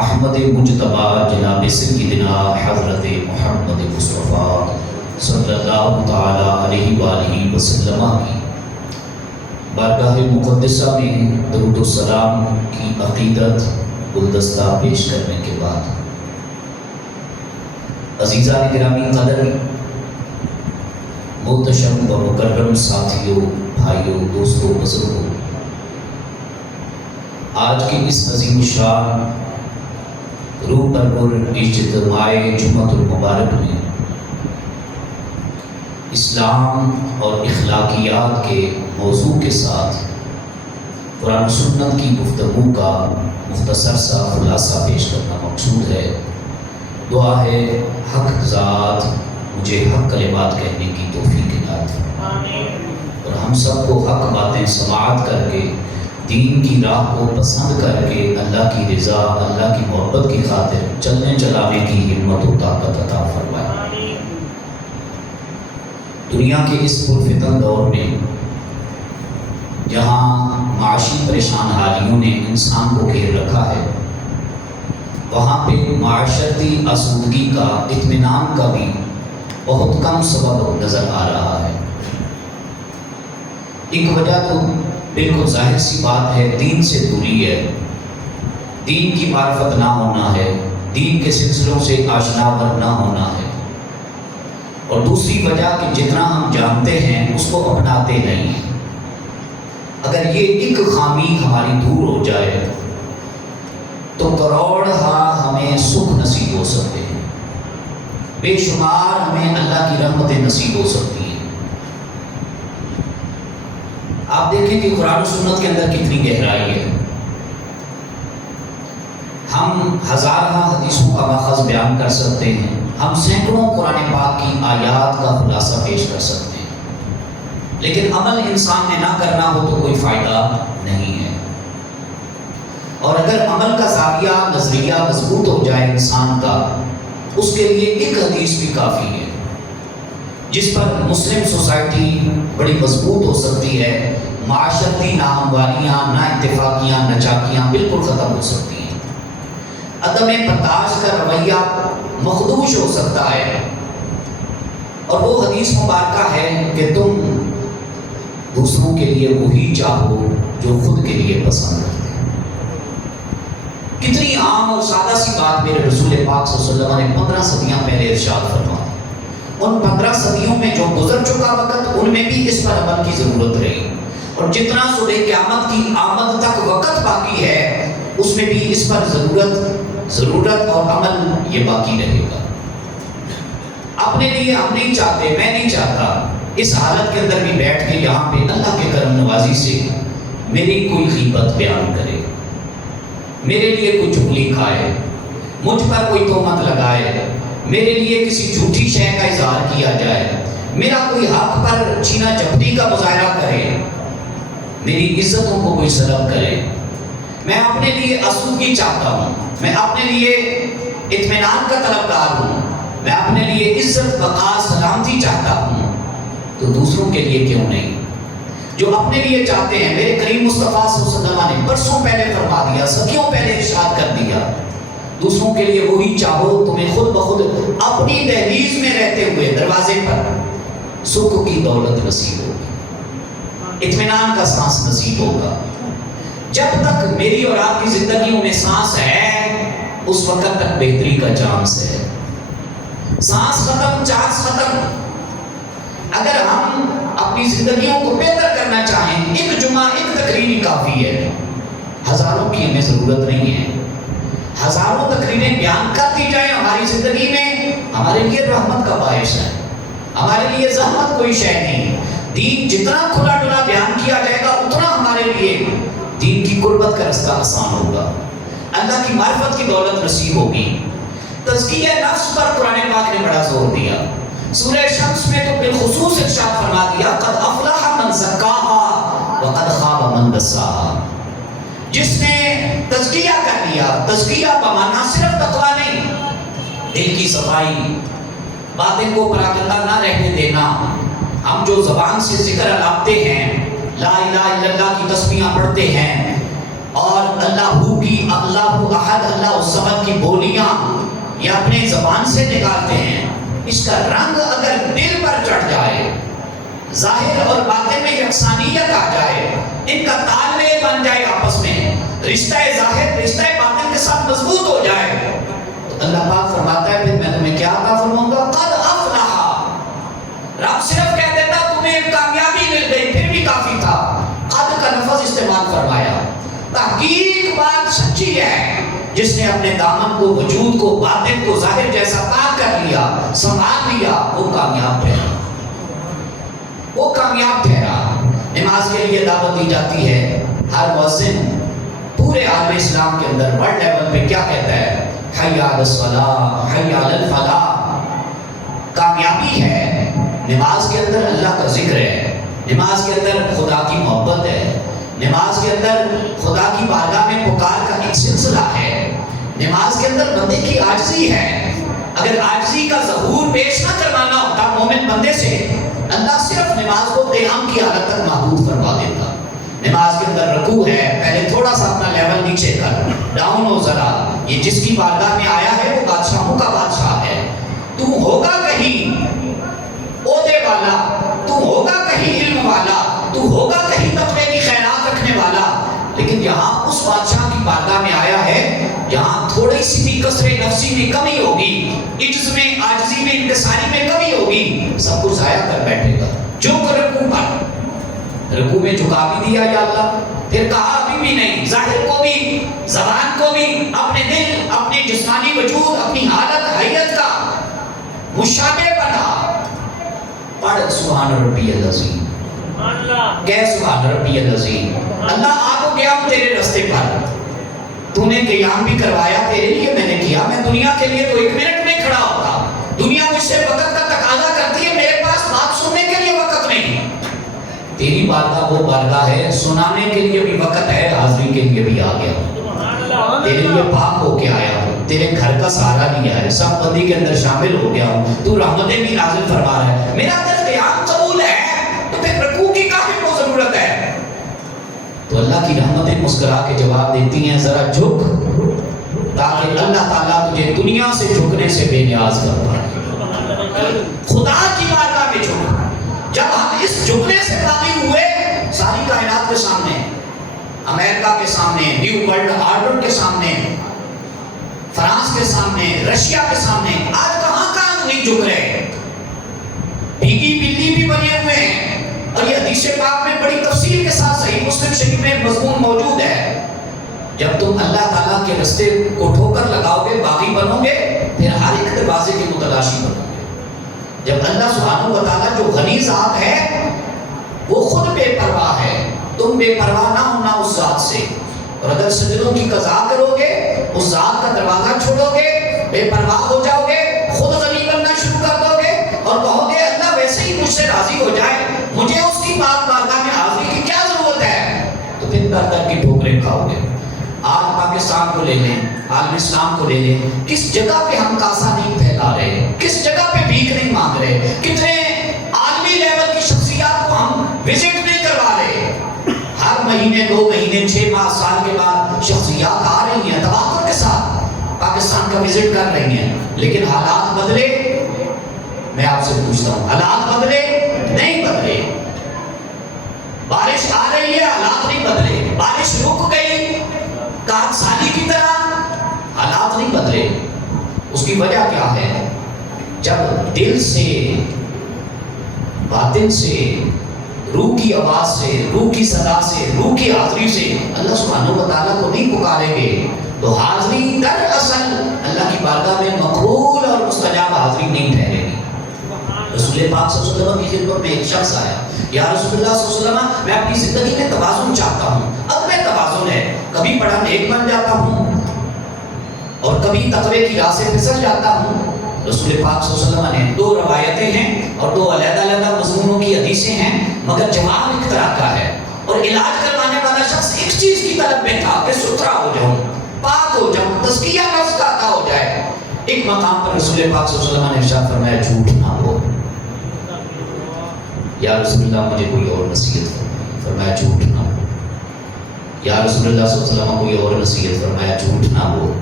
احمد مجتبی جناب سیدنا حضرت محمد مصطفیٰ صلی اللہ تعالی علیہ وآلہ وسلم کی بارگاہ مقدسہ میں درود و سلام کی عقیدت گلدستہ پیش کرنے کے بعد عزیزان گرامی قدر، محتشم و مکرم ساتھیوں، بھائیوں، دوستوں، بزرگوں، آج کی اس عظیم الشان روح پرور اجتماع جمعۃ المبارک میں اسلام اور اخلاقیات کے موضوع کے ساتھ قرآن و سنت کی گفتگو کا مختصر سا خلاصہ پیش کرنا مقصود ہے۔ دعا ہے حق ذات مجھے حق کلمات کہنے کی توفیق عنایت فرمائے اور ہم سب کو حق باتیں سماعت کر کے دین کی راہ کو پسند کر کے اللہ کی رضا، اللہ کی محبت کی خاطر چلنے چلانے کی ہمت و طاقت عطا فرمائے۔ دنیا کے اس پرفتن دور میں جہاں معاشی پریشان حالیوں نے انسان کو گھیر رکھا ہے، وہاں پہ معاشرتی آسودگی کا، اطمینان کا بھی بہت کم سبب نظر آ رہا ہے۔ ایک وجہ تو بالکل ظاہر سی بات ہے، دین سے دوری ہے، دین کی معرفت نہ ہونا ہے، دین کے سلسلوں سے آشناور نہ ہونا ہے، اور دوسری وجہ کہ جتنا ہم جانتے ہیں اس کو اپناتے نہیں ہیں۔ اگر یہ ایک خامی ہماری دور ہو جائے تو کروڑ ہمیں سکھ نصیب ہو سکتے ہیں، بے شمار ہمیں اللہ کی رحمتیں نصیب ہو سکتی ہیں۔ آپ دیکھیں کہ قرآن و سنت کے اندر کتنی گہرائی ہے۔ ہم ہزارہ حدیثوں کا ماخذ بیان کر سکتے ہیں، ہم سینکڑوں قرآن پاک کی آیات کا خلاصہ پیش کر سکتے ہیں، لیکن عمل انسان نے نہ کرنا ہو تو کوئی فائدہ نہیں ہے۔ اور اگر عمل کا زاویہ، نظریہ مضبوط ہو جائے انسان کا، اس کے لیے ایک حدیث بھی کافی ہے جس پر مسلم سوسائٹی بڑی مضبوط ہو سکتی ہے، معاشرتی ناہمواریاں، نا اتفاقیاں، نچاکیاں بالکل ختم ہو سکتی ہیں، عدم برداشت کا رویہ مخدوش ہو سکتا ہے۔ اور وہ حدیث مبارکہ ہے کہ تم دوسروں کے لیے وہی چاہو جو خود کے لیے پسند کرتے ہیں۔ کتنی عام اور سادہ سی بات میرے رسول پاک صلی اللہ علیہ وسلم نے 15 صدیاں پہلے ارشاد فرمائی۔ ان 15 صدیوں میں جو گزر چکا وقت، ان میں بھی اس پر عمل کی ضرورت رہی، اور جتنا صبح قیامت کی آمد تک وقت باقی ہے اس میں بھی اس پر ضرورت اور عمل یہ باقی رہے گا۔ اپنے لیے ہم نہیں چاہتے، میں نہیں چاہتا اس حالت کے اندر بھی بیٹھ کے یہاں پہ اللہ کے کرم نوازی سے میری کوئی غیبت بیان کرے، میرے لیے کوئی چغلی کھائے، مجھ پر کوئی تہمت لگائے، میرے لیے کسی جھوٹی شے کا اظہار کیا جائے، میرا کوئی حق پر چھینا جھپٹی کا مظاہرہ کرے، میری عزتوں کو کوئی سلب کرے۔ میں اپنے لیے آسودگی چاہتا ہوں، میں اپنے لیے اطمینان کا طلبگار ہوں، میں اپنے لیے عزت، بقا، سلامتی چاہتا ہوں، تو دوسروں کے لیے کیوں نہیں؟ جو اپنے لیے چاہتے ہیں، میرے کریم مصطفیٰ صلی اللہ علیہ وسلم نے برسوں پہلے فرما دیا، صدیوں پہلے ارشاد کر دیا، دوسروں کے لیے وہی چاہو، تمہیں خود بخود اپنی دہلیز میں رہتے ہوئے دروازے پر سکھ کی دولت نصیب ہوگی، اطمینان کا سانس نصیب ہوگا۔ جب تک میری اور آپ کی زندگیوں میں سانس ہے، اس وقت تک بہتری کا چانس ہے۔ سانس ختم، چانس ختم۔ اگر ہم اپنی زندگیوں کو بہتر کرنا چاہیں، ایک جمعہ، ایک تقریر ہی کافی ہے، ہزاروں کی ہمیں ضرورت نہیں ہے۔ ہزاروں تقریریں بیان کرتی جائیں ہماری زندگی میں، ہمارے لیے رحمت کا باعث ہے، ہمارے لیے زحمت کوئی شے نہیں۔ دین جتنا کھلا ڈلا بیان کیا جائے گا اتنا ہمارے لیے دین کی قربت کا رستہ آسان ہوگا، اللہ کی معرفت کی دولت نصیب ہوگی۔ تزکیہ نفس پر قرآن پاک نے بڑا زور دیا، سورہ شمس میں تو بالخصوص ارشاد فرما دیا، قد افلح من زکاہا وقد خاب من دساہا۔ جس نے تزکیہ کر لیا، تزکیہ بمانا صرف تقویٰ نہیں، دل کی صفائی، باطن کو پراگندہ نہ رہنے دینا۔ ہم جو زبان سے ذکر الاپتے ہیں، لا الہ الا اللہ کی تسبیحاں پڑھتے ہیں، اور اللہ کی اللہ احد اللہ الصمد کی بولیاں یہ اپنے زبان سے نکالتے ہیں، اس کا رنگ اگر دل پر چڑھ جائے، ظاہر اور باطن میں یکسانیت آ جائے، ان کا تال میل بن جائے، آپس میں رشتہ ظاہر رشتہ باطن کے ساتھ مضبوط ہو جائے، تو اللہ پاک فرماتا ہے پھر میں تمہیں کیا عطا فرماؤں گا؟ قد افلح۔ رب صرف کہہ دیتا تمہیں کامیابی مل گئی پھر بھی کافی تھا، قد کا لفظ استعمال فرمایا۔ تحقیق بات سچی ہے، جس نے اپنے دامن کو، وجود کو، باطن کو ظاہر جیسا پاک کر لیا، سنبھال لیا، وہ کامیاب ٹھہرا، وہ کامیاب ٹھہرا۔ نماز کے لیے دعوت دی جاتی ہے، ہر مؤذن پورے عالم اسلام کے اندر ورلڈ لیول پہ کیا کہتا ہے؟ حی علی الصلاۃ، حی علی الفلاح۔ کامیابی ہے نماز کے اندر اللہ کا ذکر ہے، نماز کے اندر خدا کی محبت ہے، نماز کے اندر خدا کی بارگاہ میں پکار کا ایک سلسلہ ہے، نماز کے اندر بندے کی عاجزی ہے۔ اگر عاجزی کا ظہور پیش نہ کروانا ہوتا مومن بندے سے، اللہ صرف نماز کو قیام کی حالت تک محدود فرما دیتا۔ نماز کے اندر رکوع ہے، پہلے تھوڑا سا اپنا لیول نیچے کر، ڈاؤن ہو ذرا، یہ جس کی بارگاہ میں آیا ہے وہ بادشاہوں کا بادشاہ ہے، تو ہوگا کہیں عہدے والا، تو ہوگا کہیں علم والا، تو ہوگا کہیں تقوی کی خیرات رکھنے والا، لیکن یہاں اس بادشاہ کی بارگاہ میں آیا ہے جہاں تھوڑی سی بھی کسر نفسی میں کمی ہوگی، عجز میں، عاجزی میں، انکساری میں کمی ہوگی، سب کچھ ضائع کر بیٹھے گا۔ جھک رکوع پر، رکوع میں جھکا بھی دیا یا اللہ، پھر کہا ابھی بھی نہیں، ظاہر کو بھی، زبان کو بھی، اپنے دل، اپنے جسمانی وجود، اپنی حالت حیت کا مشابہ بنا، پڑھ سبحان ربی العظیم، کہہ سبحان ربی العظیم۔ اللہ آ تو گیا ہوں تیرے رستے پر، تو نے قیام بھی کروایا، تیرے لیے میں نے کیا، میں دنیا کے لیے تو ایک منٹ میں کھڑا ہوتا، دنیا مجھ سے وقت کا تقاضا کرتی ہے، میرے پاس بات سننے کے لیے وقت نہیں، تیری بارگاہ وہ بارگاہ ہے، سنانے کے لیے بھی وقت ہے، حاضری کے لیے بھی آ گیا، تیرے لیے پاک ہو کے آیا ہوں، تیرے گھر کا سہارا لیا ہے، سب بندی کے اندر شامل ہو گیا ہوں، تو رحمتیں بھی نازل فرما رہا ہے، میرا اندر قیام قبول ہے، تو پھر رکوع کی کافی کو ضرورت ہے۔ تو اللہ کی رحمتیں مسکرا کے جواب دیتی ہیں، ذرا جھک تاکہ اللہ تعالیٰ تجھے دنیا سے جھکنے سے بے نیاز کر پائے، خدا کی بارگاہ میں جھک۔ جب ہم اس جھکنے سے باقی ہوئے، ساری کائنات کے سامنے، امریکہ کے سامنے، نیو ورلڈ آرڈر کے سامنے، فرانس کے سامنے، رشیا کے سامنے، آج کہاں کہاں نہیں جھک رہے، بھیگی بلی بھی بنے ہوئے ہیں، اور یہ حدیث پاک میں بڑی تفصیل کے ساتھ صحیح مسلم شریف میں مضمون موجود ہے۔ جب تم اللہ تعالیٰ کے رستے کو ٹھوکر لگاؤ گے، باغی بنو گے، پھر ہر ایک دروازے کی متلاشی بنو گے۔ جب اللہ سبحانہ و تعالیٰ جو غنی ذات ہے وہ خود بے پرواہ ہے، تم بے پرواہ نہ ہونا اس ذات سے، اور اگر سجدوں کی قضا کرو گے، اس ذات کا دروازہ چھوڑو گے، بے پرواہ ہو جاؤ گے، خود غنی بننا شروع کر دو گے، اور کہو گے اللہ ویسے ہی مجھ سے راضی ہو جائے، مجھے اس کی بات بارگاہ میں حاضری کی کیا ضرورت ہے، تو پھر در در کی ٹھوکریں کھاؤ گے۔ آج پاکستان کو لے لیں، عالم اسلام کو لے لیں، کس جگہ پہ ہم کاسا نہیں پھیلا رہے، کس جگہ پہ بھیک نہیں مانگ رہے، کتنے عالمی لیول کی شخصیات کو ہم وزٹ نہیں کروا رہے، ہر مہینے، 2 مہینے، 6 ماہ، سال کے بعد شخصیات آ رہی ہیں تواتر کے ساتھ پاکستان کا وزٹ کر رہی ہیں، لیکن حالات بدلے؟ میں آپ سے پوچھتا ہوں، حالات بدلے؟ نہیں بدلے۔ بارش آ رہی ہے، حالات نہیں بدلے، بارش رک گئی کاٹ سالی کی طرح، حالات نہیں بدلے۔ اس کی وجہ کیا ہے؟ جب دل سے، باطن سے، روح کی آواز سے، روح کی صدا سے، روح کی حاضری سے اللہ سبحانہ و تعالیٰ کو نہیں پکاریں گے، تو حاضری دراصل اللہ کی بارگاہ میں مقبول اور مستجاب حاضری نہیں ٹھہرے گی۔ رسول پاک صلی اللہ علیہ وسلم کی خدمت میں ایک شخص آیا، یا رسول اللہ صلی اللہ علیہ وسلم میں اپنی زندگی میں توازن چاہتا ہوں، اب میں توازن ہے، کبھی بڑا نیک بن جاتا ہوں اور کبھی تقوی کی راہ سے پھسل جاتا ہوں۔ رسول پاک صلی اللہ علیہ وسلم نے 2 روایتیں ہیں اور 2 علیحدہ مضمونوں کی حدیثیں ہیں، مگر جواب ایک طرح کا ہے، اور علاج کروانے والا شخص ایک چیز کی طلب میں تھا کہ ستھرا ہو جاؤں، پاک ہو جاؤں، تزکیہ نفس کا عطا ہو جائے۔ ایک مقام پر رسول پاک صلی اللہ علیہ وسلم نے ارشاد فرمایا، جھوٹ نہ بول۔ یا رسول اللہ مجھے کوئی اور نصیحت فرمایا، جھوٹ نہ بول۔ یا رسول اللہ صلی اللہ علیہ وسلم کوئی اور نصیحت فرمایا جھوٹ نہ بول.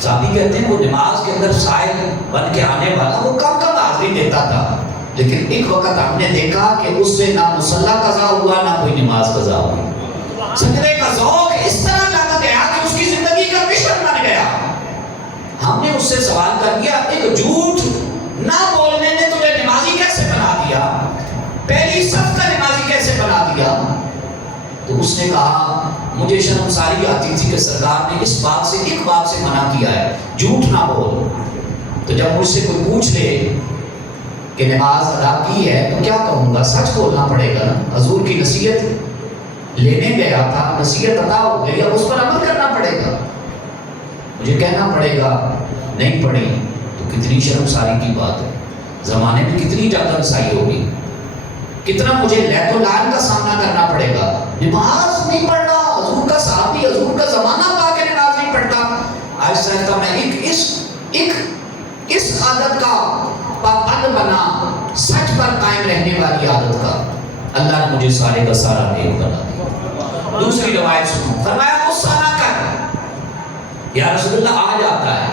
صحابی کہتے ہیں وہ نماز کے اندر سائل بن کے آنے والا وہ کم کم حاضری دیتا تھا، لیکن ایک وقت ہم نے دیکھا کہ اس سے نہ مصلی قضا ہوا نہ کوئی نماز قضا ہوئی. سجدے کا ذوق اس طرح لگ گیا کہ اس کی زندگی کا مشن بن گیا. ہم نے اس سے سوال کر دیا ایک جھوٹ نہ بولنے نے تجھے نمازی کیسے بنا دیا، پہلی صف کا نمازی کیسے بنا دیا؟ تو اس نے کہا مجھے شرمساری آتی تھی کہ سرکار نے اس بات سے ایک بات سے منع کیا ہے، جھوٹ نہ بول. تو جب مجھ سے کوئی پوچھ لے کہ نماز ادا کی ہے تو کیا کہوں گا؟ سچ بولنا پڑے گا. حضور کی نصیحت لینے گیا تھا، نصیحت ادا ہو گئی، اب اس پر عمل کرنا پڑے گا. مجھے کہنا پڑے گا نہیں پڑھی تو کتنی شرمساری کی بات ہے. زمانے میں کتنی زیادہ رسائی ہوگی، کتنا مجھے لیت و لعن کا سامنا کرنا پڑے گا. نماز نہیں پڑھ رہا، حضور کا صحابی، حضور کا زمانہ پا کے نماز نہیں پڑھتا. آہستہ آہستہ میں اس عادت کا پابند بنا، سچ پر قائم رہنے والی عادت کا. اللہ نے مجھے سارے کا سارا نیک بنا دیا. دوسری روایت سنو، فرمایا غصہ نہ کر. یا رسول اللہ آ جاتا ہے،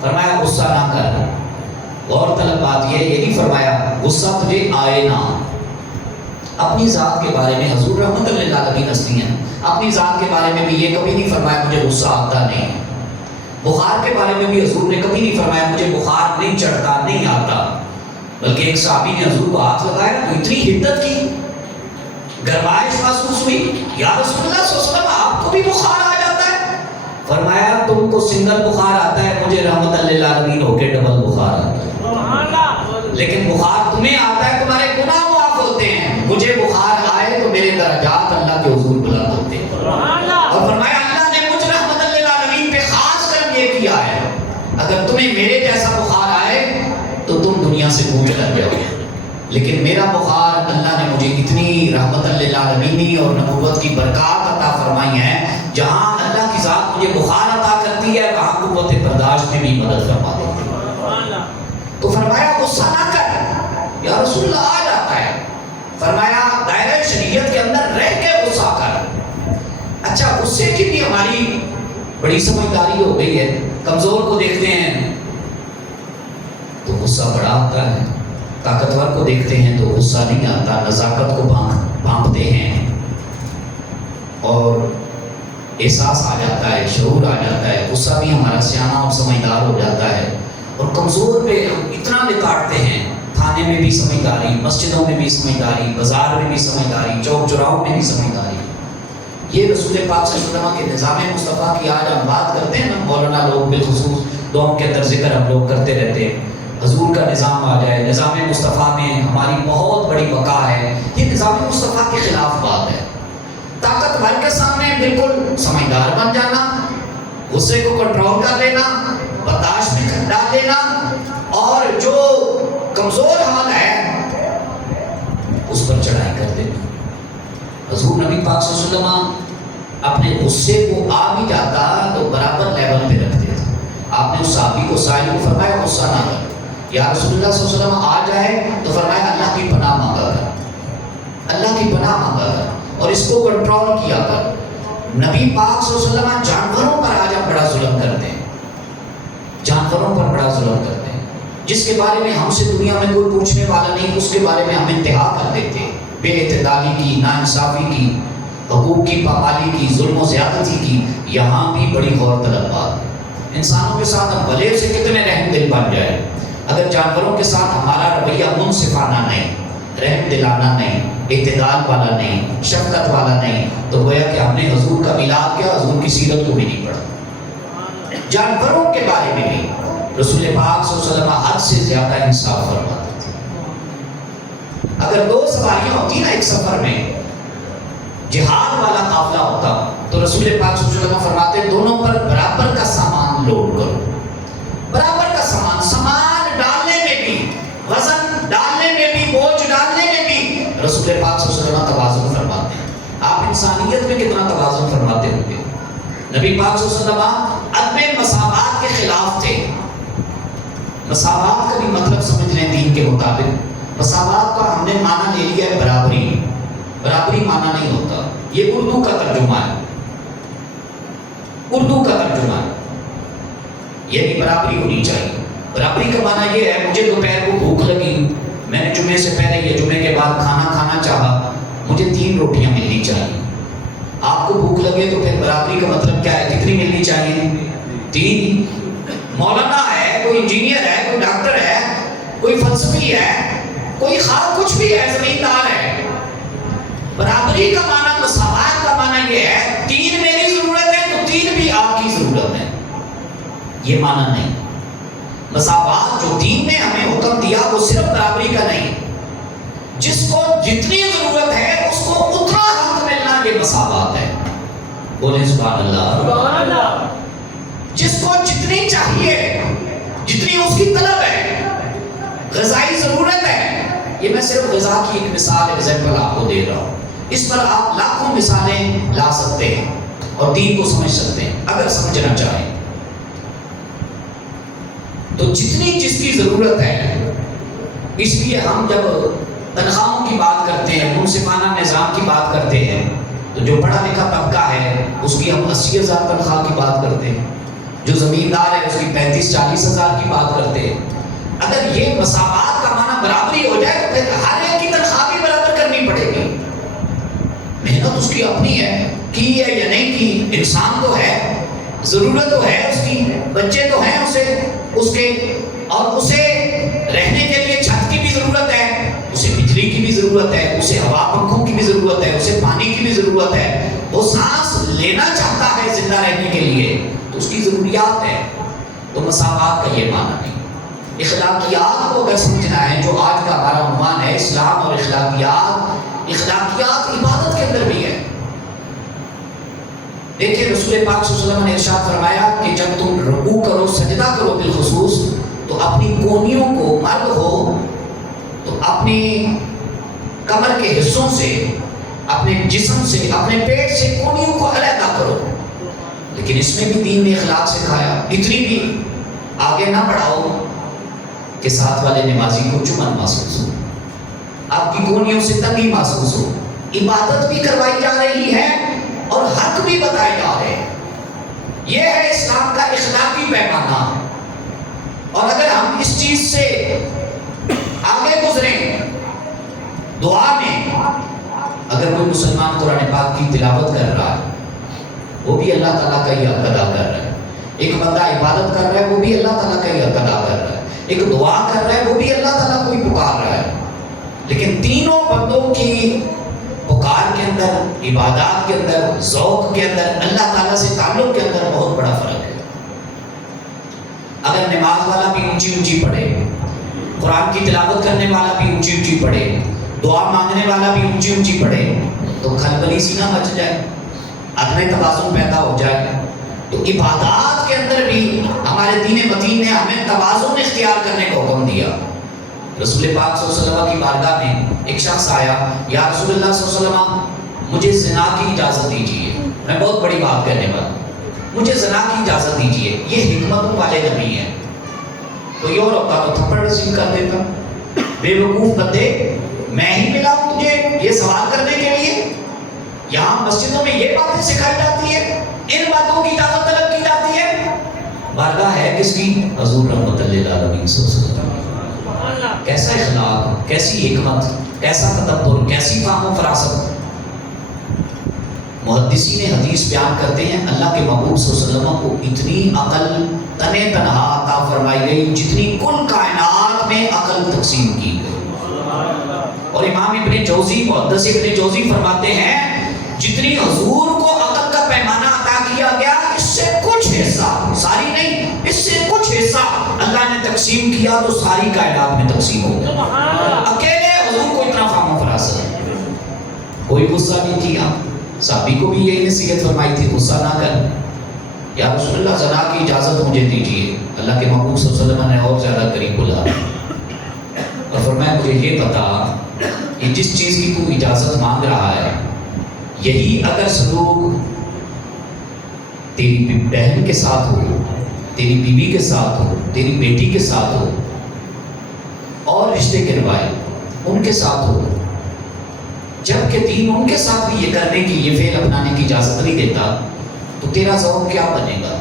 فرمایا غصہ نہ کر. غور طلب بات یہ نہیں فرمایا غصہ تجھے آئے نہ. اپنی ذات کے بارے میں حضور رحمت للعالمین ہستی ہیں، اپنی ذات کے بارے میں بھی یہ کبھی نہیں فرمایا مجھے غصہ آتا نہیں. بخار کے بارے میں بھی حضور نے کبھی نہیں فرمایا مجھے بخار نہیں چڑھتا نہیں آتا. بلکہ ایک صحابی نے حضور کو ہاتھ لگایا تو اتنی حدت کی گرمائش محسوس ہوئی، یا رسول اللہ صلی اللہ علیہ وسلم آپ کو بھی بخار آ جاتا ہے؟ فرمایا تم کو سنگل بخار آتا ہے، مجھے رحمت للعالمین ہو کے ڈبل بخار آتا ہے. لیکن بخار تمہیں آتا ہے، تمہارے گناہ معاف ہوتے ہیں. مجھے بخار آئے تو میرے درجات اللہ کے حضور بلند ہوتے ہیں. اور فرمایا اللہ نے مجھ رحمت للعالمین پہ خاص کر یہ کیا ہے، اگر تمہیں میرے جیسا بخار آئے تو تم دنیا سے کوچ کر جاؤ. لیکن میرا بخار اللہ نے مجھے اتنی رحمت للعالمینی اور نبوت کی برکات عطا فرمائی ہیں، جہاں اللہ کی ذات مجھے بخار عطا کرتی ہے وہاں قوت برداشت میں بھی مدد فرما دیتی ہے. تو فرمایا غصہ نہ کر. یا رسول اللہ آ جاتا ہے، فرمایا دائرہ شریعت کے اندر رہ کے غصہ کر. اچھا غصے کی بھی ہماری بڑی سمجھداری ہو گئی ہے. کمزور کو دیکھتے ہیں تو غصہ بڑا آتا ہے، طاقتور کو دیکھتے ہیں تو غصہ نہیں آتا، نزاکت کو بھانپتے ہیں اور احساس آ جاتا ہے، شعور آ جاتا ہے. غصہ بھی ہمارا سیانہ اور سمجھدار ہو جاتا ہے. اور کمزور پہ ہم اتنا نکاٹتے ہیں، تھانے میں بھی سمجھداری، مسجدوں میں بھی سمجھداری، بازار میں بھی سمجھداری، چوک چوراہوں میں بھی سمجھداری. یہ رسول پاک صلی اللہ علیہ وسلم کے نظام مصطفیٰ کی آج ہم بات کرتے ہیں نا، مولانا لوگ بالخصوص دعاؤں کے اندر ذکر ہم لوگ کرتے رہتے ہیں. حضور کا نظام آ جائے، نظام مصطفیٰ میں ہماری بہت بڑی بقا ہے. یہ نظام مصطفیٰ کے خلاف بات ہے. طاقتور کے سامنے بالکل سمجھدار بن جانا، غصے کو کنٹرول کر لینا، برداشت میں ڈال دینا، اور جو کمزور حال ہے اس پر چڑھائی کر دینا. حضور نبی پاک صلی اللہ علیہ وسلم اپنے غصے کو آ بھی جاتا تو برابر لیول پہ رکھتے تھے. آپ نے اس صحابی کو سائل کو فرمایا غصہ نہ کر. یا رسول اللہ صلی اللہ علیہ وسلم آ جائے تو فرمایا اللہ کی پناہ مانگا کر، اللہ کی پناہ مانگا کر اور اس کو کنٹرول کیا کر. نبی پاک صلی اللہ علیہ وسلم جانوروں پر آج ہم بڑا ظلم کرتے ہیں، جانوروں پر بڑا ظلم کرتے ہیں. جس کے بارے میں ہم سے دنیا میں کوئی پوچھنے والا نہیں، اس کے بارے میں ہم انتہا کر دیتے ہیں. بے اعتدالی کی، ناانصافی کی، حقوق کی پامالی کی، ظلم و زیادتی کی. یہاں بھی بڑی غور طلب بات ہے. انسانوں کے ساتھ ہم بھلے سے کتنے رحم دل بن جائے، اگر جانوروں کے ساتھ ہمارا رویہ منصفانہ نہیں، رحم دلانہ نہیں، اعتدال والا نہیں، شفقت والا نہیں، تو گویا کہ ہم نے حضور کا میلاد کیا، حضور کی سیرت کو بھی نہیں پڑھا. جانوروں کے بارے میں بھی رسول پاک صلی اللہ علیہ وسلم حد سے زیادہ انصاف فرماتے تھے. اگر دو سواریاں ہوتی نا ایک سفر میں، جہاد والا قافلہ ہوتا تو رسول پاک صلی اللہ علیہ وسلم فرماتے دونوں پر برابر کا سامان لوڈ کرو. برابر کا سامان ڈالنے میں بھی، وزن ڈالنے میں بھی، بوجھ ڈالنے میں بھی رسول پاک صلی اللہ علیہ وسلم توازن فرماتے ہیں. آپ انسانیت میں کتنا توازن فرماتے ہوں گے. نبی پاک صلی اللہ علیہ وسلم عدم مساوات کے خلاف تھے. مساوات کا بھی مطلب سمجھ لیں دین کے مطابق. مساوات کا ہم نے معنی لے لیا ہے برابری. برابری معنی نہیں ہوتا. یہ اردو کا ترجمہ ہے، اردو کا ترجمہ ہے، یعنی برابری ہونی چاہیے۔ برابری کا معنی یہ ہے، مجھے دوپہر کو بھوک لگی، میں نے جمعے سے پہلے یا جمعے کے بعد کھانا کھانا چاہا، مجھے 3 روٹیاں ملنی چاہیے۔ آپ کو بھوک لگے تو پھر برابری کا مطلب کیا ہے؟ کتنی ملنی چاہیے؟ 3۔ مولانا ہے، کوئی انجینئر ہے، کوئی ڈاکٹر ہے، کوئی فلسفی ہے، کوئی خواہ کچھ بھی ہے، زمیندار ہے، برابری کا معنی، مساوات کا معنی یہ ہے 3 میری ضرورت ہے تو 3 بھی آپ کی ضرورت ہے، یہ معنی نہیں۔ مساوات جو دین نے ہمیں حکم دیا وہ صرف برابری کا نہیں، جس کو جتنی ضرورت ہے اس کو اتنا حق ملنا، یہ مساوات ہے۔ بولیں سبحان اللہ۔ جس کو جتنی چاہیے، جتنی اس کی طلب ہے، غذائی ضرورت ہے، یہ میں صرف غذا کی ایک مثال ایگزامپل آپ کو دے رہا ہوں، اس پر آپ لاکھوں مثالیں لا سکتے ہیں اور دین کو سمجھ سکتے ہیں اگر سمجھنا چاہیں تو۔ جتنی جس کی ضرورت ہے، اس لیے ہم جب تنخواہوں کی بات کرتے ہیں، منصفانہ نظام کی بات کرتے ہیں، تو جو پڑھا لکھا طبقہ ہے اس کی ہم 80,000 تنخواہ کی بات کرتے ہیں، جو زمیندار ہے اس کی 35-40 ہزار کی بات کرتے ہیں۔ اگر یہ مساوات کا معنی برابری ہو جائے تو پھر ہر ایک کی تنخواہ بھی برابر کرنی پڑے گی۔ محنت اس کی اپنی ہے، کی ہے یا نہیں کی، انسان تو ہے، ضرورت تو ہے اس کی، بچے تو ہیں اسے، اس کے، اور اسے رہنے کے لیے چھت کی بھی ضرورت ہے، اسے بجلی کی بھی ضرورت ہے، اسے ہوا پنکھوں کی بھی ضرورت ہے، اسے پانی کی بھی ضرورت ہے، وہ سانس لینا چاہتا ہے زندہ رہنے کے لیے، تو اس کی ضروریات ہے۔ تو مساوات کا یہ معنی نہیں۔ اخلاقیات کو اگر سمجھنا ہے، جو آج کا ہمارا عنوان ہے، اسلام اور اخلاقیات، اخلاقیات عبادت کے اندر بھی ہے۔ دیکھیں رسول پاک صلی اللہ علیہ وسلم نے ارشاد فرمایا کہ جب تم رکوع کرو، سجدہ کرو بالخصوص، تو اپنی کونیوں کو، مرد ہو تو اپنی کمر کے حصوں سے، اپنے جسم سے، اپنے پیٹ سے کونیوں کو علیحدہ کرو۔ لیکن اس میں بھی دین نے اخلاق سکھایا، اتنی بھی آگے نہ بڑھاؤ کہ ساتھ والے نمازی کو چمن محسوس ہو، آپ کی کونیوں سے تنگی محسوس ہو۔ عبادت بھی کروائی جا رہی ہے اور حق بھی بتائے جا رہے ہیں، یہ ہے اسلام کا اخلاقی پیمانہ۔ اور اگر ہم اس چیز سے آگے گزریں، دعا میں اگر کوئی مسلمان قرآن پاک کی تلاوت کر رہا ہے، وہ بھی اللہ تعالیٰ کا ہی حق ادا کر رہا ہے۔ ایک بندہ عبادت کر رہا ہے، وہ بھی اللہ تعالیٰ کا ہی حق ادا کر رہا ہے۔ ایک دعا کر رہا ہے، وہ بھی اللہ تعالیٰ کو ہی پکار رہا ہے۔ لیکن تینوں بندوں کی پکار کے اندر، عبادات کے اندر، ذوق کے اندر، اللہ تعالیٰ سے تعلق کے اندر بہت بڑا فرق ہے۔ اگر نماز والا بھی اونچی اونچی پڑھے، قرآن کی تلاوت کرنے والا بھی اونچی اونچی پڑھے، دعا مانگنے والا بھی اونچی اونچی پڑھے، تو کھلبلی سی نہ مچ جائے، عدم توازن پیدا ہو جائے۔ تو عبادات کے اندر بھی ہمارے دین متین نے ہمیں توازن اختیار کرنے کا حکم دیا۔ رسول پاک صلی اللہ علیہ وسلم کی بارگاہ میں ایک شخص آیا، یا رسول اللہ صلی اللہ علیہ وسلم مجھے زنا کی اجازت دیجیے، میں بہت بڑی بات کہنے والا، مجھے زنا کی اجازت دیجیے، یہ حکمتوں والے نبی ہیں۔ کوئی اور ہوتا تو تھپڑ رسید کر دیتا، بے وقوف بندے، میں ہی ملا ہوں تجھے یہ سوال کرنے کے لیے؟ یہاں مسجدوں میں یہ باتیں سکھائی جاتی ہے، ان باتوں کی اجازت طلب کی جاتی ہے۔ بارگاہ ہے کس کی؟ حضور رحمت للعالمین صلی اللہ علیہ وسلم۔ کیسا اخلاق، کیسی حکمت، کیسا تدبر، کیسی فہم و فراست۔ محدثین حدیث بیان کرتے ہیں اللہ کے محبوب صلی اللہ علیہ وسلم کو اتنی عقل تنے تنہا عطا فرمائی گئی جتنی کل کائنات میں عقل تقسیم کی گئی۔ اور امام ابن جوزی، محدث ابن جوزی فرماتے ہیں جتنی حضور کو عقل کا پیمانہ عطا کیا گیا، اس سے کچھ حصہ، ساری نہیں، اس سے کچھ حصہ اللہ نے تقسیم کیا تو ساری کائنات میں تقسیم ہو گیا۔ اکیلے حضور کو اتنا فہم و فراست ہے، کوئی غصہ نہیں کیا۔ صحابی کو بھی یہی نصیحت فرمائی تھی، غصہ نہ کر، یا رسول اللہ زنا کی اجازت مجھے دیجیے۔ اللہ کے محبوب صلی اللہ علیہ وسلم نے اور زیادہ قریب بلا اور فرمایا مجھے یہ بتا کہ جس چیز کی تو اجازت مانگ رہا ہے، یہی اگر سلوک تیری بہن کے ساتھ ہو، تیری بیوی کے ساتھ ہو، تیری بیٹی کے ساتھ ہو، اور رشتے کے روایت ان کے ساتھ ہو، جبکہ دین ان کے ساتھ بھی یہ کرنے کی، یہ فعل اپنانے کی اجازت نہیں دیتا، تو تیرا ذوق کیا بنے گا؟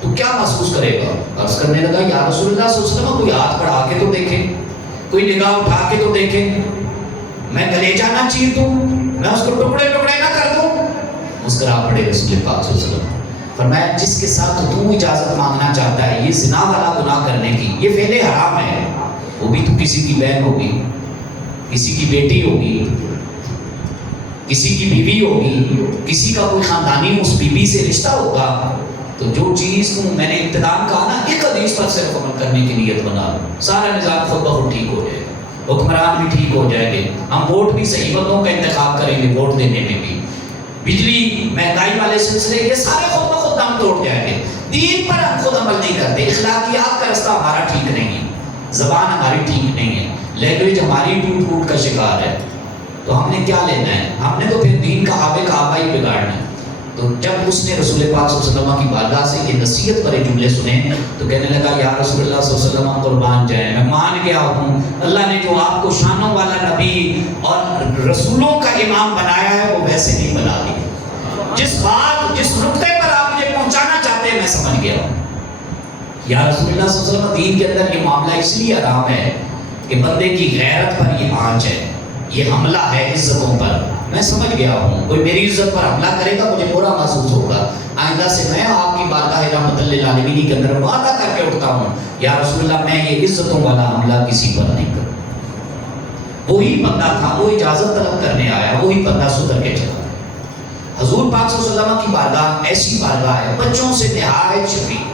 تو کیا محسوس کرے گا؟ عرض کرنے لگا یا رسول اللہ صلی اللہ علیہ وسلم، کوئی ہاتھ بڑھا کے تو دیکھے، کوئی نگاہ اٹھا کے تو دیکھے، میں کلیجہ نہ چیر دوں، میں اس کو ٹکڑے ٹکڑے نہ کر دوں؟ مسکرا پڑے رسول پاک صلی اللہ علیہ وسلم، فرمایا جس کے ساتھ تو اجازت مانگنا چاہتا ہے یہ زنا والا گناہ کرنے کی، یہ فعل حرام ہے، وہ بھی تو کسی کی بہن ہوگی، کسی کی بیٹی ہوگی، کسی کی بیوی ہوگی، کسی کا کوئی خاندانی اس بیوی سے رشتہ ہوگا، تو جو چیز کو میں نے ابتداء کہا نا ایک حدیث پر صرف عمل کرنے کی نیت بنا لو، سارا نظام خود بخود ٹھیک ہو جائے گا، حکمران بھی ٹھیک ہو جائیں گے، ہم ووٹ بھی صحیح بندوں کا انتخاب کریں گے ووٹ دینے میں بھی، بجلی مہنگائی والے سلسلے یہ سارے خود بخود ہم توڑ جائیں گے۔ دین پر ہم خود عمل نہیں کرتے، اخلاقیات کا رستہ ہمارا ٹھیک نہیں ہے، زبان ہماری ٹھیک نہیں ہے، لینگویج ہماری ٹوٹ پھوٹ کا شکار ہے، تو ہم نے کیا لینا ہے؟ ہم نے تو پھر دین کا آبے کعبہ ہی بگاڑنا ہے۔ تو جب اس نے رسول پاک صلی اللہ علیہ وسلم کی بارگاہ سے یہ نصیحت بھرے جملے سنے تو کہنے لگا یا رسول اللہ صلی اللہ علیہ وسلم قربان جائیں، میں مان گیا ہوں اللہ نے جو آپ کو شانوں والا نبی اور رسولوں کا امام بنایا ہے وہ ویسے نہیں بنا دیا، جس بات جس نقطے پر آپ مجھے پہنچانا چاہتے ہیں میں سمجھ گیا ہوں۔ یا رسول اللہ صلی اللہ علیہ وسلم دین کے اندر یہ معاملہ اس لیے حرام ہے کہ بندے کی غیرت پر یہ آنچ ہے، یہ حملہ ہے عزتوں پر، میں سمجھ گیا ہوں کوئی میری عزت پر حملہ کرے گا مجھے برا محسوس ہوگا، آئندہ سے میں آپ کی بارگاہ رحمت للعالمین کے اندر وعدہ کر کے اٹھتا ہوں یا رسول اللہ میں یہ عزتوں والا حملہ کسی پر نہیں کروں۔ وہی بندہ تھا، وہ اجازت طلب کرنے آیا، وہی بندہ سدھر کے چلا۔ حضور پاک صلی اللہ علیہ وسلم کی بارگاہ ایسی بارگاہ ہے بچوں سے نہایت شفیع،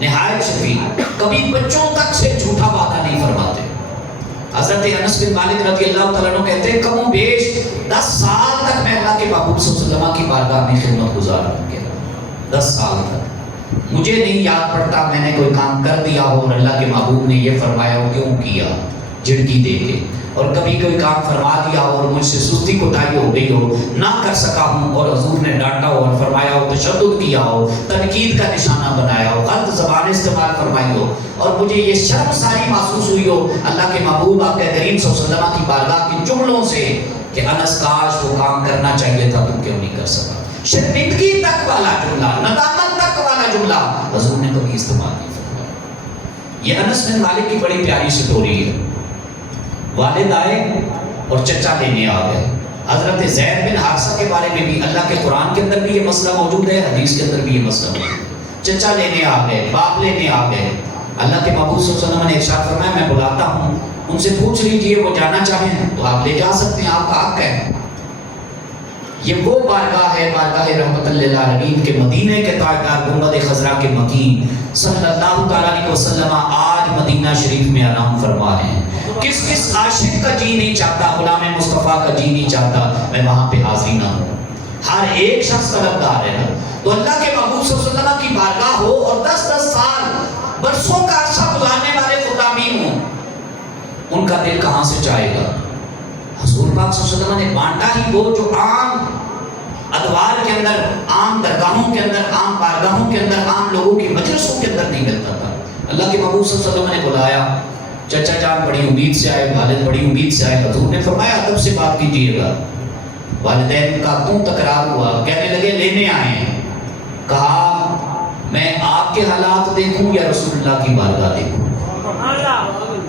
نہایت شفیع، کبھی بچوں تک سے جھوٹا وعدہ نہیں فرماتے۔ حضرت انس بن مالک رضی اللہ تعالیٰ عنہ کہتے ہیں کم و بیش 10 سال تک میں اللہ کے محبوب صلی اللہ علیہ وسلم کی بارگاہ میں خدمت گزار ہوں گے، 10 سال تک مجھے نہیں یاد پڑتا میں نے کوئی کام کر دیا ہو اور اللہ کے محبوب نے یہ فرمایا ہو کیوں کیا، جھڑکی دے کے، اور کبھی کوئی کام فرما دیا ہو اور مجھ سے سستی کوتاہی ہو گئی ہو، نہ کر سکا ہوں اور حضور نے ڈانٹا ہو اور فرمایا ہو، تشدد کیا ہو، تنقید کا نشانہ بنایا ہو، غلط زبان استعمال فرمائی ہو اور مجھے یہ شرم ساری محسوس ہوئی ہو اللہ کے محبوب آپ کے کریم صلی اللہ علیہ وسلم کی بارگاہ کے جملوں سے کہ انس کاش وہ کام کرنا چاہیے تھا تو کیوں نہیں کر سکا، شرمندگی تک والا جملہ، ندامت تک والا جملہ حضور نے کبھی استعمال نہیں فرمایا۔ یہ انس بن مالک کی بڑی پیاری سٹوری ہے۔ والد آئے اور چچا لینے آ گئے۔ حضرت زید بن حارثہ کے بارے میں بھی اللہ کے قرآن کے اندر بھی یہ مسئلہ موجود ہے، حدیث کے اندر بھی یہ مسئلہ موجود ہے۔ چچا لینے آ گئے، باپ لینے آ گئے، اللہ کے محبوب صلی اللہ علیہ وسلم نے ارشاد فرمایا میں بلاتا ہوں، ان سے پوچھ لیجئے وہ جانا چاہیں تو آپ لے جا سکتے ہیں، آپ کا حق ہے۔ یہ وہ بارگاہ ہے، بارگاہ رحمت للعالمین کے مدینے کے تاجدار گنبد خضرا کے مکین صلی اللہ تعالیٰ علیہ وسلم آج مدینہ شریف میں آرام فرما رہے ہیں۔ کس کس عاشق کا جی نہیں چاہتا، غلام مصطفیٰ کا جی نہیں چاہتا میں وہاں پہ حاضری نہ ہوں، ہر ایک شخص طلبگار ہے نا۔ تو اللہ کے محبوب صلی اللہ علیہ وسلم کی بارگاہ ہو اور 10 سال برسوں کا عرصہ گزارنے والے خدامین ہوں، ان کا دل کہاں سے چاہے گا؟ حضور پاک صلی اللہ علیہ وسلم نے بانٹا ہی وہ جو عام ادوار کے اندر، عام درگاہوں کے اندر، عام بارگاہوں کے اندر، عام لوگوں کی مجلسوں کے اندر نہیں ملتا تھا۔ اللہ کے محبوب صلی اللہ علیہ وسلم نے بلایا، چچا جان بڑی امید سے آئے، والد بڑی امید سے آئے، حضور نے فرمایا ادب سے بات کیجیے گا۔ والدین کا کیوں تکرار ہوا؟ کہنے لگے لینے آئے ہیں۔ کہا میں آپ کے حالات دیکھوں یا رسول اللہ کی بارگاہ دیکھوں؟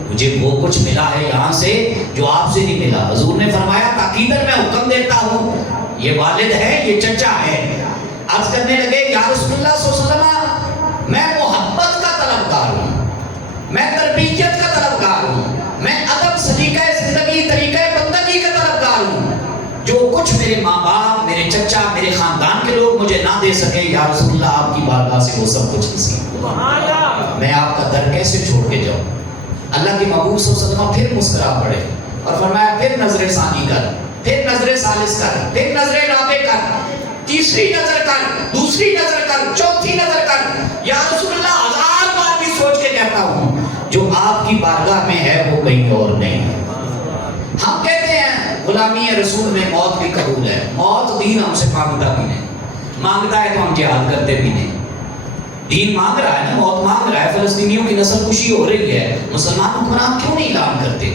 مجھے وہ کچھ ملا ہے یہاں سے جو آپ سے نہیں ملا۔ حضور نے فرمایا تاکیداً میں حکم دیتا ہوں، یہ والد ہے، یہ چچا ہے۔ عرض کرنے لگے یا رسول اللہ صلی اللہ علیہ وسلم میں محبت کا طلبگار ہوں، میں تربیت کا طلبگار ہوں، میں ادب سلیقہ زندگی طریقہ بندگی کا طلبگار ہوں، جو کچھ میرے ماں باپ، میرے چچا، میرے خاندان کے لوگ مجھے نہ دے سکے یا رسول اللہ آپ کی بارگاہ سے وہ سب کچھ نصیب ہوا، میں آپ کا در کیسے چھوڑ کے جاؤں؟ اللہ کے محبوب صلی اللہ علیہ وسلم پھر مسکرا پڑے اور فرمایا پھر نظر ثانی کر، پھر نظر ثالث کر، پھر نظر رابع کر، تیسری نظر کر، دوسری نظر کر، چوتھی نظر کر، یا رسول اللہ 1000 بار بھی سوچ کے کہتا ہوں جو آپ کی بارگاہ میں ہے وہ کہیں اور نہیں ہے۔ ہم کہتے ہیں غلامی رسول میں موت بھی قبول ہے، موت دین ہم سے مانگتا بھی نہیں، مانگتا ہے تو ہم جہاد کرتے بھی نہیں۔ دین مانگ رہا ہے نا، موت مانگ رہا ہے، فلسطینیوں کی نسل کشی ہو رہی ہے، مسلمان حکمران کیوں نہیں اعلان کرتے؟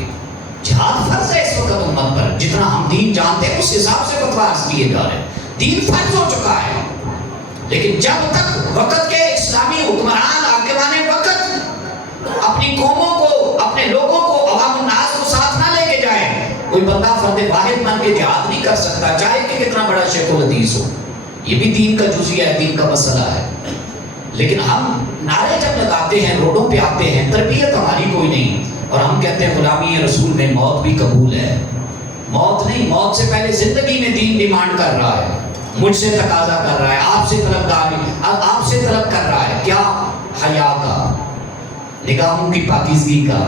جہاد فرض ہے اس وقت امت پر، جتنا ہم دین جانتے ہیں اس حساب سے فتویٰ دیے جا رہے ہیں، دین فرض ہو چکا ہے۔ لیکن جب تک وقت کے اسلامی حکمران حاکمان وقت اپنی قوموں کو، اپنے لوگوں کو، عوام الناس کو ساتھ نہ لے کے جائیں، کوئی بندہ فرد واحد بن کے جہاد نہیں کر سکتا، چاہے کہ کتنا بڑا شیخ الحدیث ہو۔ یہ بھی دین کا جزیہ ہے، دین کا مسئلہ ہے۔ لیکن ہم نعرے جب لگاتے ہیں، روڈوں پہ آتے ہیں، تربیت ہماری کوئی نہیں، اور ہم کہتے ہیں غلامی رسول میں موت بھی قبول ہے۔ موت نہیں، موت سے پہلے زندگی میں دین ڈیمانڈ کر رہا ہے، مجھ سے تقاضا کر رہا ہے، آپ سے آپ سے طلب کر رہا ہے کیا؟ حیا کا، نگاہوں کی پاکیزگی کا،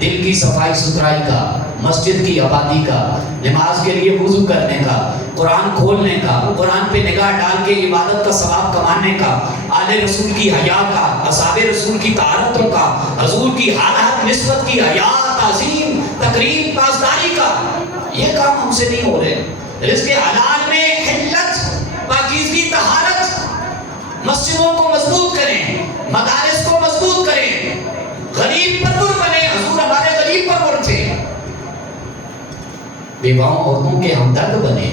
دل کی صفائی ستھرائی کا، مسجد کی آبادی کا، نماز کے لیے وضو کرنے کا، قرآن کھولنے کا، قرآن پہ نگاہ ڈال کے عبادت کا ثواب کمانے کا، آل رسول کی حیا کا، اصحاب رسول کی طہارتوں کا، حضور کی ہر نسبت کی حیا، تعظیم، تقریب، پاسداری کا۔ یہ کام ہم سے نہیں ہو رہے۔ رزق حلال میں حلت، پاکیزگی، طہارت، مسجدوں کو مضبوط کریں، مدارس کو مضبوط کریں، غریب پرور بنے۔ حضور ہمارے غریب پرور تھے، بیواؤں عورتوں کے ہمدرد بنے،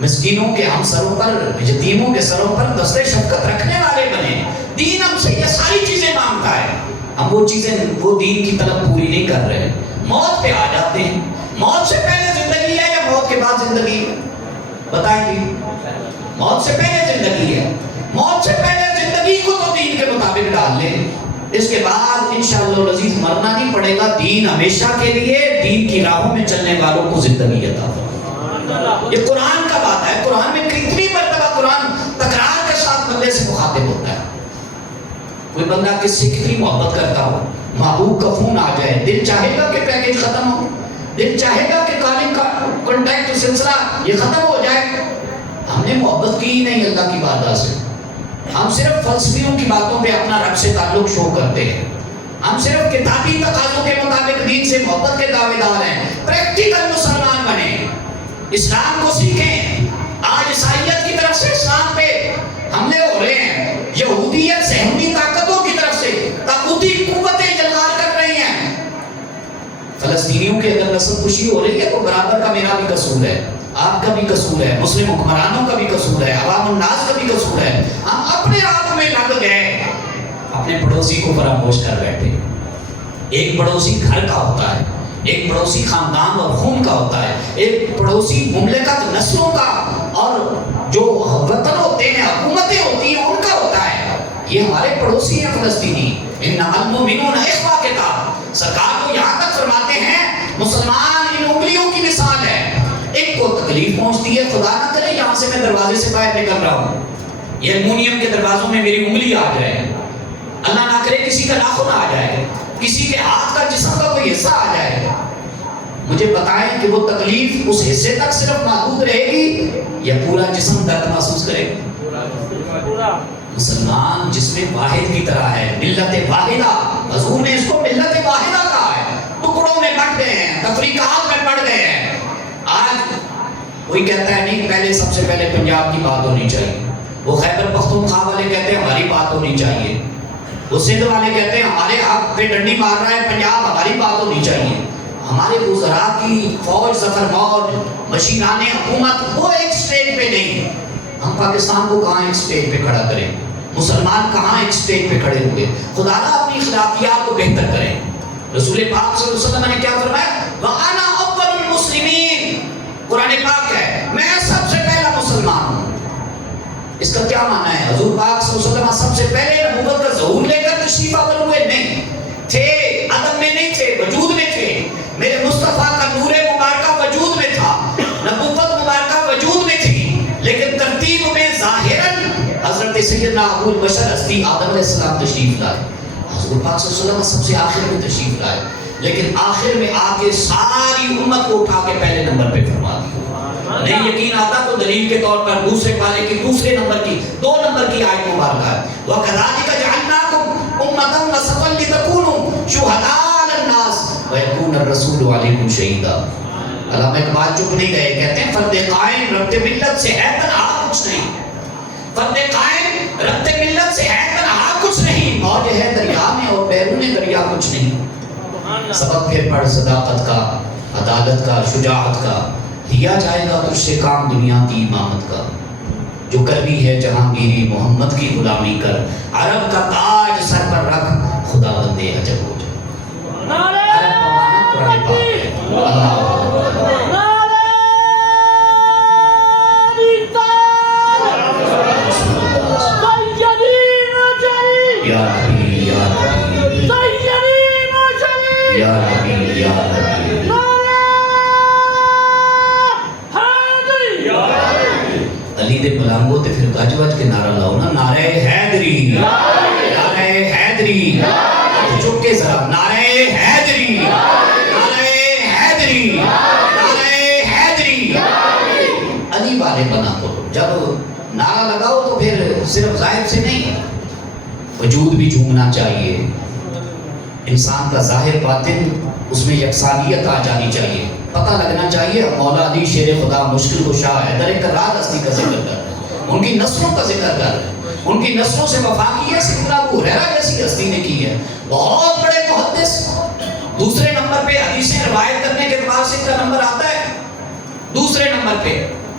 مسکینوں کے ہم سروں پر، یتیموں کے سروں پر دست شفقت رکھنے والے بنے۔ دین ہم سے یہ ساری چیزیں مانگتا ہے، ہم وہ چیزیں، وہ دین کی طلب پوری نہیں کر رہے، موت پہ آ جاتے ہیں۔ موت سے پہلے زندگی ہے یا موت کے بعد زندگی ہے؟ بتائیں گے؟ موت سے پہلے زندگی ہے۔ موت سے پہلے زندگی کو تو دین کے مطابق ڈال لیں، اس کے بعد انشاءاللہ العزیز مرنا نہیں پڑے گا۔ دین ہمیشہ کے لیے، دین کی راہوں میں چلنے والوں کو زندگی عطا فرمائے۔ یہ قرآن کا بات ہے۔ قرآن میں کتنی مرتبہ قرآن تکرار کے ساتھ بندے سے مخاطب ہوتا ہے۔ کوئی بندہ کس سے کتنی محبت کرتا ہو، محبوب کا فون آ جائے، دل چاہے گا کہ پیکیج ختم ہو، دل چاہے گا کہ کالنگ کا کانٹیکٹ سلسلہ یہ ختم ہو جائے۔ ہم نے محبت کی ہی نہیں اللہ کی بارگاہ سے، ہم صرف فلسفیوں کی باتوں پہ اپنا رب سے تعلق شو کرتے ہیں، ہم صرف کتابی تقاضوں کے مطابق دین سے محبت کے دعوے دار ہیں۔ پریکٹیکل مسلمان بنیں، اسلام کو سیکھیں۔ آج عیسائیت کی طرف سے اسلام پہ حملے ہو رہے ہیں، یہودیت صہیونی طاقتوں کی طرف سے طاغوتی قوتیں جلوار کر رہی ہیں۔ فلسطینیوں کے اگر نسل کشی ہو رہی ہے تو برابر کا میرا بھی قصور ہے، آپ کا بھی قصور ہے، مسلم حکمرانوں کا بھی قصور ہے، عوام الناس کا بھی قصور ہے۔ ہم اپنے آپ میں لگ گئے، اپنے پڑوسی کو فراموش کر بیٹھے۔ ایک پڑوسی گھر کا ہوتا ہے، ایک پڑوسی خاندان اور خون کا ہوتا ہے، ایک پڑوسی مملکت، نسلوں کا، اور جو وطن ہوتے ہیں، حکومتیں ہوتی ہیں، ان کا ہوتا ہے۔ یہ ہمارے پڑوسی ہیں فلسطینی۔ انما المؤمنون اخوہ کتاب، سرکار کو یہاں تک فرماتے ہیں مسلمان ان انگلیوں کی مثال ہے، ایک کو تکلیف پہنچتی ہے، خدا نہ کرے یہاں سے میں دروازے سے باہر نکل رہا ہوں، یہ المونیم کے دروازوں میں میری انگلی آ جائے، اللہ نہ کرے کسی کا ناخن آ جائے، کسی کے ہاتھ کا جسم کا کوئی حصہ آ جائے، مجھے بتائیں کہ وہ تکلیف اس حصے تک صرف محدود رہے گی یا پورا جسم درد محسوس کرے گا؟ مسلمان جسم واحد کی طرح ہے، ملت واحدہ، حضور نے اس کو ملت واحدہ کہا ہے۔ ٹکڑوں میں بٹ گئے ہیں، تفریقات میں بڑھ گئے ہیں۔ آج کوئی کہتا ہے نہیں، پہلے سب سے پہلے پنجاب کی بات ہونی چاہیے، وہ خیبر پختونخوا والے کہتے ہیں ہماری بات ہونی چاہیے، وہ سندھ والے کہتے ہیں ہمارے حق پہ ڈنڈی مار رہا ہے پنجاب، ہماری بات ہونی چاہیے۔ ہمارے وزراء کی فوج، ظفر موج، مشینان حکومت، وہ ایک سٹیج پہ نہیں۔ ہم پاکستان کو کہاں ایک سٹیج پہ کھڑا کریں؟ مسلمان کہاں ایک سٹیج پہ کھڑے ہوئے؟ خدا نہ اپنی اخلاقیات کو بہتر کریں۔ رسول پاک صلی اللہ علیہ وسلم نے کیا فرمایا؟ وَأَنَا أَوَّلُ الْمُسْلِمِينَ، قرآن پاک ہے میں سب سے پہلا مسلمان ہوں۔ اس کا کیا معنی ہے؟ حضور پاک صلی اللہ علیہ وسلم سب سے پہلے نبوت کا ظہور لے کر تشریف آور ہوئے؟ نہیں تھے، عدم میں نہیں تھے، وجود میں تھے۔ میرے مصطفیٰ کا نور مبارکہ وجود میں تھا، نبوت مبارکہ وجود میں تھی، لیکن ترتیب میں ظاہراً حضرت سیدنا ابو البشر ہستی آدم علیہ السلام تشریف لائے۔ حضور پاک صلی اللہ علیہ وسلم سب سے آخر میں تشریف لائے، لیکن آخر میں آ کے ساری امت کو اٹھا کے پہلے نمبر پہ فرما دیا۔ نہیں یقین آتا تو دلیل کے طور پر دوسرے پارے کی دوسرے نمبر کی 2 نمبر کی آیت مبارکہ ہے، وَكَذَلِكَ جَعَلْنَاكُمْ أُمَّةً وَسَطًا لِتَكُونُوا شُهَدَاءَ عَلَى النَّاسِ وَيَكُونَ الرَّسُولُ عَلَيْكُمْ شَهِيدًا۔ علامہ اقبال چپ نہیں گئے، کہتے ہیں فرد قائم ربط ملت سے ہے تنہا کچھ نہیں، فرد قائم ربط ملت سے ہے تنہا کچھ نہیں، موج ہے دریا میں اور بیرون دریا کچھ نہیں۔ سبق پھر پڑھ صداقت کا، عدالت کا، شجاعت کا، لیا جائے گا تجھ سے کام دنیا کی امامت کا، جو کرنی ہے جہانگیری محمد کی غلامی کر، عرب کا تاج سر پر رکھ خدا بندے عجب ہو جا۔ عرب کا معنی قرآن پاک ہے۔ اللہ یا نبی یا نبی یا نبی یا نبی علی دے ملانگو تے پھر گج وج کے نعرہ لاؤ نا، نعرہ حیدری، نعرہ حیدری، چک کے ذرا، نعرہ حیدری، نعرہ حیدری، نعرہ حیدری، علی والے بنا کرو۔ جب نعرہ لگاؤ تو پھر صرف ظاہر سے نہیں، وجود بھی جھومنا چاہیے، انسان کا ظاہر باطن اس میں یکسانیت آ جانی چاہیے، پتہ لگنا چاہیے مولا علی شیر خدا مشکل کشا ہے، در کرار ہستی کا ذکر کر رہے ہیں، ان کی نسلوں کا ذکر کر رہے ہیں، ان کی نسلوں سے وفا کی ہے سیدنا ابو ہریرہ جیسی ہستی نے کی ہے، بہت بڑے محدث، دوسرے نمبر پہ حدیثیں روایت کرنے کے اعتبار سے ان کا نمبر آتا ہے، دوسرے نمبر پہ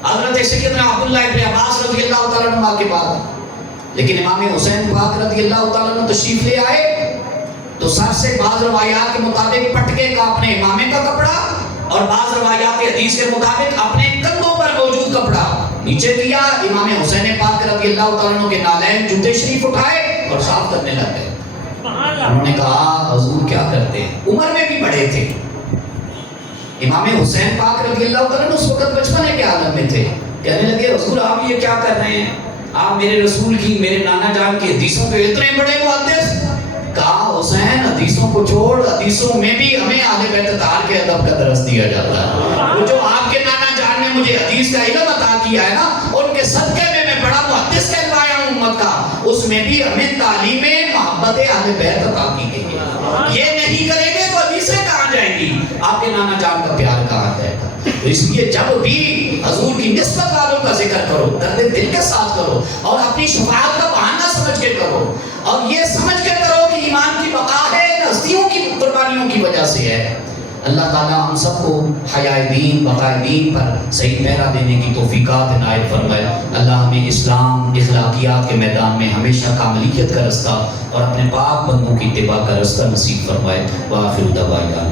حضرت سیدنا عبداللہ ابن عباس رضی اللہ تعالیٰ عنہ کے بعد، لیکن امام حسین پاک رضی اللہ تعالیٰ عنہ تشریف لے آئے تو سر سے بعض روایات کے مطابق پٹکے کا اپنے امامے کا کپڑا اور بعض روایات حدیث کے مطابق اپنے کندھوں پر موجود کپڑا نیچے کیا، امام حسین پاک رضی اللہ تعالیٰ عنہ کے نالین جوتے شریف اٹھائے اور صاف کرنے لگ گئے۔ انہوں نے کہا حضور کیا کرتے ہیں، عمر میں بھی بڑے تھے، امام حسین پاک رضی اللہ تعالیٰ عنہ اس وقت بچپنے کے عالم میں تھے، کہنے لگے حضور آپ یہ کیا کر رہے ہیں، آپ میرے رسول کی، میرے نانا جان کی حدیثوں پہ اتنے بڑے محدث۔ کہا حسین حدیثوں کو چھوڑ، حدیثوں میں بھی ہمیں اہل بیت اطہار کے ادب کا درس دیا جاتا ہے، وہ جو آپ کے نانا جان نے مجھے حدیث کا علم عطا کیا ہے نا، ان کے صدقے میں بڑا محدث کہلوایا ہوں امت کا، اس میں بھی ہمیں تعلیم محبت اہل بیت عطا کی گئی ہے، یہ نہیں کریں گے تو حدیثیں کہاں جائیں گی، آپ کے نانا جان کا پیار کہاں جائے گا۔ تو اس لیے جب بھی حضور کی نسبت والوں کا ذکر کرو، درد دل کے ساتھ کرو اور اپنی شفاعت کا بہانہ سمجھ کے کرو، اور یہ سمجھ کے کرو کہ ایمان کی بقا ہے ان ہستیوں کی قربانیوں کی وجہ سے ہے۔ اللہ تعالیٰ ہم سب کو حیائے دین، بقائے دین پر صحیح پہرا دینے کی توفیقات عنایت فرمائے۔ اللہ ہمیں اسلام اخلاقیات کے میدان میں ہمیشہ کاملیت کا رستہ اور اپنے پاک بندوں کی اتباع کا رستہ نصیب فرمائے۔ وآخر دعوانا